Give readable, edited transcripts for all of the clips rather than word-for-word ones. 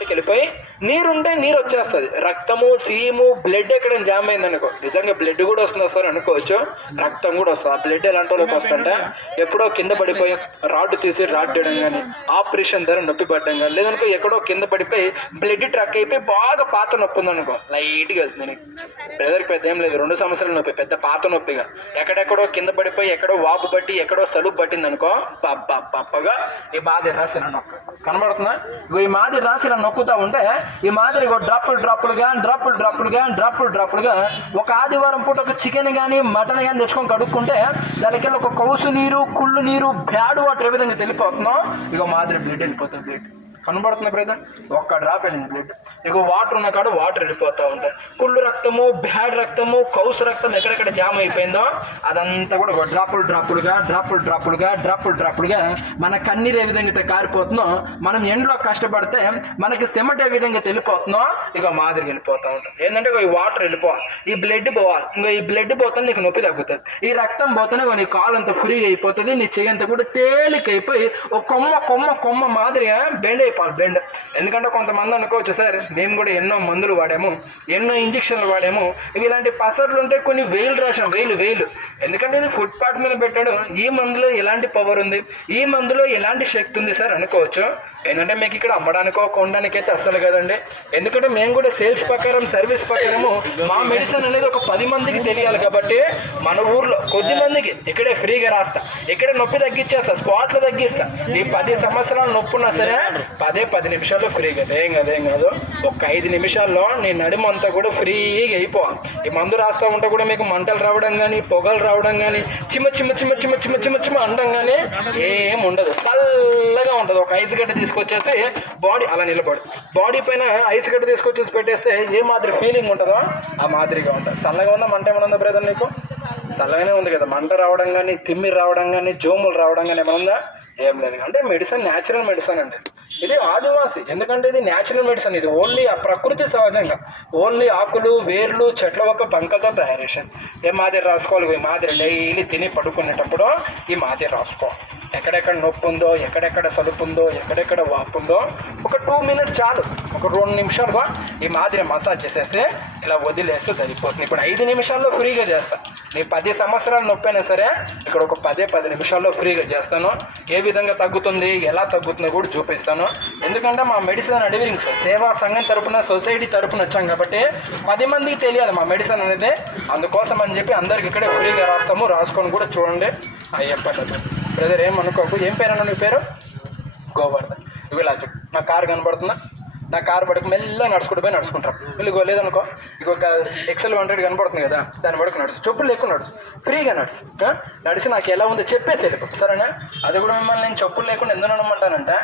వెళ్ళిపోయి నీరుంటే నీరు వచ్చేస్తుంది. రక్తము సీము బ్లడ్ ఎక్కడ జామ్ అయింది అనుకో, నిజంగా బ్లడ్ కూడా వస్తుంది సార్ అనుకోవచ్చు, రక్తం కూడా వస్తుంది. ఆ బ్లడ్ ఎలాంటి వాళ్ళకి వస్తుంటే ఎప్పుడో కింద పడిపోయి రాడ్ తీసి రాడ్ చేయడం కానీ, ఆపరేషన్ ధర నొప్పి పడడం కానీ, లేదనుకో ఎక్కడో కింద పడిపోయి బ్లడ్ ట్రక్ అయిపోయి బాగా పాత నొప్పి ఉందనుకో, లైట్గా వెళ్తుంది. బ్రదర్కి పెద్ద ఏం లేదు, 2 సంవత్సరాల నొప్పి, పెద్ద పాత నొప్పిగా ఎక్కడెక్కడో కింద పడిపోయి ఎక్కడో వాపు బట్టి ఎక్కడో సలుపు పట్టింది అనుకో, పప్పగా ఈ మాదిరి రాసిన నొక్కు కనబడుతుందా? ఈ మాదిరి రాసిన నొక్కుతా ఉంటే ఈ మాదిరి డ్రాప్పులుగా ఒక ఆదివారం పూట ఒక చికెన్ కానీ మటన్ కానీ తెచ్చుకొని కడుక్కుంటే దానికి ఒక కౌసు నీరు కుళ్ళు నీరు బ్యాడ్ వాటర్ ఏ విధంగా తెలిపోతుందో ఇక మాదిరి బ్లడ్ వెళ్ళిపోతుంది. బ్లడ్ కనబడుతుంది బ్రదర్, ఒక్క డ్రాప్ వెళ్ళింది బ్లడ్. ఇక వాటర్ ఉన్న కాడ వాటర్ వెళ్ళిపోతూ ఉంటాయి. కుళ్ళు రక్తము బ్యాడ్ రక్తము కౌసు రక్తం ఎక్కడెక్కడ జామ్ అయిపోయిందో అదంతా కూడా డ్రాపులుగా మన కన్నీరు ఏ విధంగా కారిపోతుందో, మనం ఎండ్లో కష్టపడితే మనకి చెమట ఏ విధంగా తెలిపోతుందో ఇక మాదిరి వెళ్ళిపోతూ ఉంటాం. ఏంటంటే ఈ వాటర్ వెళ్ళిపోవాలి, ఈ బ్లడ్ పోవాలి. ఇంకా ఈ బ్లడ్ పోతే నీకు నొప్పి తగ్గుతుంది, ఈ రక్తం పోతేనే నీ కాలు అంతా ఫ్రీ అయిపోతుంది, నీ చెయ్యి అంతా కూడా తేలికైపోయి ఒక కొమ్మ మాదిరిగా బెండ్ అయిపోవాలి. బెండ్ ఎందుకంటే కొంతమంది అనుకోవచ్చు, సార్ మేము కూడా ఎన్నో మందులు వాడాము, ఎన్నో ఇంజక్షన్లు వాడాము, ఇలాంటి పసర్లు ఉంటే కొన్ని వేలు రాసాం, వేలు. ఎందుకంటే ఇది ఫుట్పాత్ మీద పెట్టాడు, ఈ మందులో ఎలాంటి పవర్ ఉంది, ఈ మందులో ఎలాంటి శక్తి ఉంది సార్ అనుకోవచ్చు. ఏంటంటే మీకు ఇక్కడ అమ్మడానికో కొనడానికి అయితే అస్సలు కదండి. ఎందుకంటే మేము కూడా సేల్స్ ప్రకారం సర్వీస్ ప్రకారము మా మెడిసిన్ అనేది ఒక 10 మందికి తెలియాలి కాబట్టి మన ఊర్లో కొద్ది మందికి ఇక్కడే ఫ్రీగా రాస్తా, ఇక్కడ నొప్పి తగ్గించేస్తా, స్పాట్లో తగ్గిస్తా. ఈ 10 సంవత్సరాలు నొప్పి ఉన్నా సరే 10 నిమిషాల్లో ఫ్రీగా, ఏం కాదు ఒక 5 నిమిషాల్లో నీ నడుము అంతా కూడా ఫ్రీగా అయిపోవాలి. ఈ మందు రాస్తా ఉంటే కూడా మీకు మంటలు రావడం కానీ పొగలు రావడం కానీ చిమ్మ అనడం కానీ ఏం ఉండదు, చల్లగా ఉంటుంది. ఒక ఐస్ గడ్డ తీసుకొచ్చేసి బాడీ అలా నిలబడి బాడీ పైన ఐస్ గడ్డ తీసుకొచ్చేసి పెట్టేస్తే ఏ మాదిరి ఫీలింగ్ ఉంటుందో ఆ మాదిరిగా ఉంటుంది. చల్లగా ఉందా మంట ఏమైనా ఉందా బ్రదర్? నీకు చల్లగానే ఉంది కదా. మంట రావడం కానీ తిమ్మిరి రావడం కానీ జోములు రావడం కానీ ఏమైనా ఉందా? ఏం లేదు. అంటే మెడిసిన్ న్యాచురల్ మెడిసిన్ అండి, ఇది ఆదివాసి. ఎందుకంటే ఇది న్యాచురల్ మెడిసిన్, ఇది ఓన్లీ ఆ ప్రకృతి సహజంగా ఓన్లీ ఆకులు వేర్లు చెట్ల ఒక బంకతో తయారు చేసాను. ఏ మాదిరి రాసుకోవాలి, ఈ మాదిరి డైలీ తిని పడుకునేటప్పుడు ఈ మాదిరి రాసుకోవాలి. ఎక్కడెక్కడ నొప్పి ఉందో, ఎక్కడెక్కడ సలుపు ఉందో, ఎక్కడెక్కడ వాపు ఉందో ఒక 2 మినిట్స్ చాలు, ఒక 2 నిమిషాలుగా ఈ మాదిరి మసాజ్ చేసేసి ఇలా వదిలేస్తే సరిపోతుంది. ఇప్పుడు 5 నిమిషాల్లో ఫ్రీగా చేస్తాను. నీ 10 సంవత్సరాల నొప్పి అయినా సరే ఇక్కడ ఒక 10 నిమిషాల్లో ఫ్రీగా చేస్తాను. ఏ విధంగా తగ్గుతుంది, ఎలా తగ్గుతుందో కూడా చూపిస్తాను. ఎందుకంటే మా మెడిసిన్ అడ్వెంచర్స్ సేవా సంఘం తరపున సొసైటీ తరపున వచ్చాం కాబట్టి 10 మందికి తెలియాలి మా మెడిసిన్ అనేది. అందుకోసం అని చెప్పి అందరికి ఇక్కడే ఫ్రీగా రాస్తాము, రాసుకొని కూడా చూడండి. అయ్యప్ప బ్రదర్ ఏమనుకోకు. ఏం పేరు అన్న నీ పేరు? గోవర్ధన్. ఇలా చెప్పు, నా కారు కనబడుతుందా? నా కారు పడుకు మెల్లగా నడుచుకుంటారు వీళ్ళు లేదనుకో, ఇంకొక XL 100 కనబడుతుంది కదా, దాన్ని పడుకు నడుచు, చెప్పులు లేకుండా నడుచు, ఫ్రీగా నడిచి నాకు ఎలా ఉందో చెప్పేసి వెళ్ళిపో, సరేనా? అది కూడా మిమ్మల్ని నేను చెప్పులు లేకుండా ఎందుకు నడమంటానంటే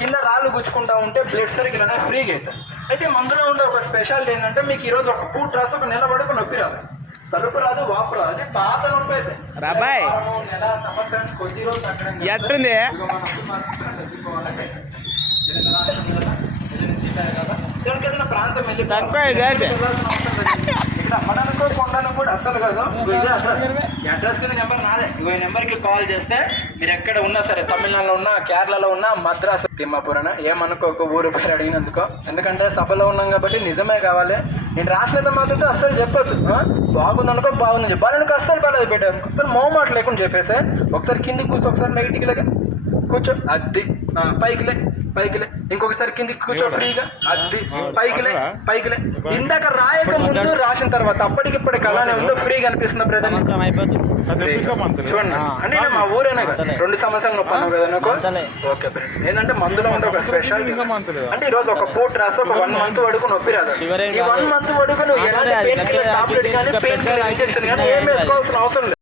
కింద రాళ్ళు గుచ్చుకుంటా ఉంటే బ్లడ్ సర్కిల్ అనేది ఫ్రీగా అవుతుంది. అయితే మందులో ఉండే ఒక స్పెషాలిటీ ఏంటంటే మీకు ఈరోజు ఒక పూట రాసి ఒక నెల పడుకు నొప్పి రాదు, సలుపు రాదు, వాపు రాదు. అది పాత నొప్పి అయితే నెల సంవత్సరానికి కొద్ది రోజు తగ్గడం ఏదైనా ప్రాంతం వెళ్ళి ఇక్కడ అమ్మడానికో కొనడానికి కూడా అస్సలు కాదు. అడ్రస్ కింద నెంబర్ నాదే, ఈ నెంబర్కి కాల్ చేస్తే మీరు ఎక్కడ ఉన్నా సరే, తమిళనాడులో ఉన్నా, కేరళలో ఉన్నా, మద్రాసు, తిమ్మాపూర్ అన్న ఏమనుకోక ఊరు పేరు అడిగినందుకో. ఎందుకంటే సభలో ఉన్నాం కాబట్టి నిజమే కావాలి. నేను రాసినంత మాత్రం అస్సలు చెప్పొద్దు, బాగుందనుకో బాగుందని చెప్పాలనుకో, అస్సలు బాగాలేదు పెట్టాను, అస్సలు మోమాట లేకుండా చెప్పేసి ఒకసారి కిందికి కూర్చో, ఒకసారి లైట్కి లేక కూర్చో, అద్ది పైకిలే ఇంకొకసారి కిందికి కూర్చో ఫ్రీగా, అద్ది పైకిలే. ఇందాక రాయక ముందు రాసిన తర్వాత అప్పటికిప్పటికి అలానే ఉందో ఫ్రీగా అనిపిస్తుంది బ్రదర్. చూడండి అంటే మా ఊరేనా 2 సంవత్సరాలు నొప్పి అన్నావు కదా నాకు. ఓకే బ్రదర్, ఏంటంటే మందులో ఉంటే ఒక స్పెషాలిటీ అంటే ఈరోజు ఒక పూట రాసి ఒక 1 మంత్ వరకు నొప్పి రాదు. ఈ 1 మంత్ వరకు నువ్వు ఎలాంటి పెయిన్ కిల్లర్ టాబ్లెట్ కానీ పెయిన్ కిల్లర్ ఇంజెక్షన్ కానీ ఏం వేసుకోవాల్సిన అవసరం లేదు.